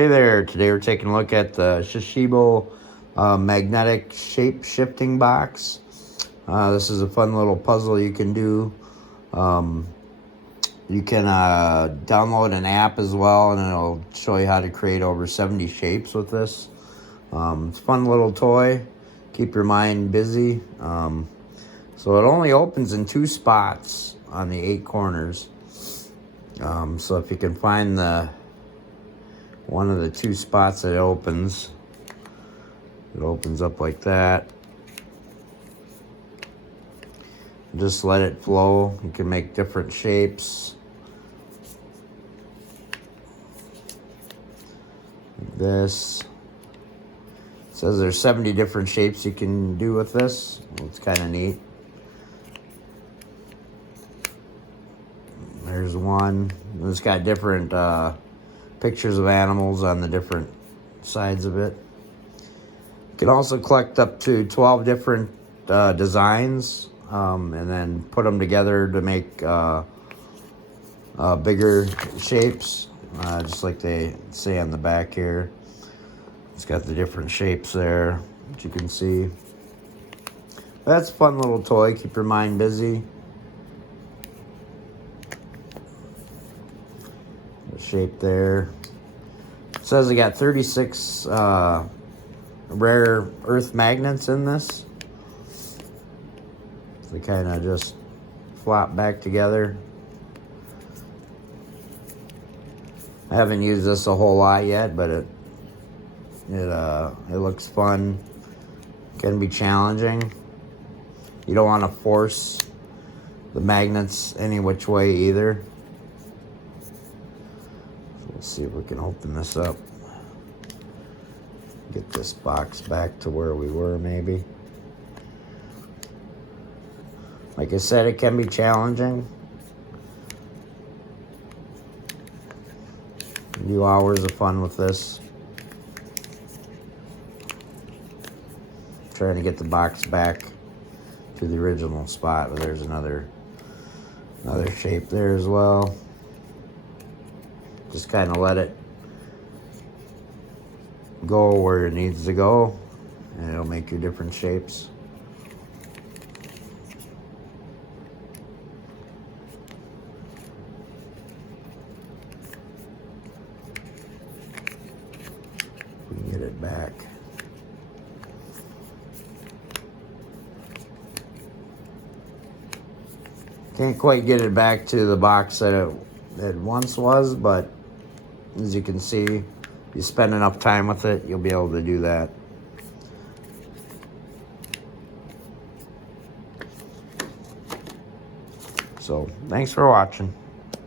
Hey there, today we're taking a look at the SHASHIBO magnetic shape shifting box. This is a fun little puzzle you can do. You can download an app as well, and it'll show you how to create over 70 shapes with this. It's a fun little toy. Keep your mind busy. So it only opens in 2 spots on the 8 corners. So if you can find one of the 2 spots that it opens up like that. Just let it flow. You can make different shapes. Like this. It says there's 70 different shapes you can do with this. It's kind of neat. There's one. It's got different pictures of animals on the different sides of it. You can also collect up to 12 different designs and then put them together to make bigger shapes, just like they say on the back here. It's got the different shapes there that you can see. That's a fun little toy. Keep your mind busy. Shape there. It says I got 36 rare earth magnets in this. They kind of just flop back together. I haven't used this a whole lot yet, but it looks fun. Can be challenging. You don't want to force the magnets any which way either. Let's see if we can open this up. Get this box back to where we were, maybe. Like I said, it can be challenging. A few hours of fun with this. Trying to get the box back to the original spot. But there's another shape there as well. Just kind of let it go where it needs to go, and it'll make your different shapes. We can get it back. Can't quite get it back to the box that it once was, but as you can see, you spend enough time with it, you'll be able to do that. So, thanks for watching.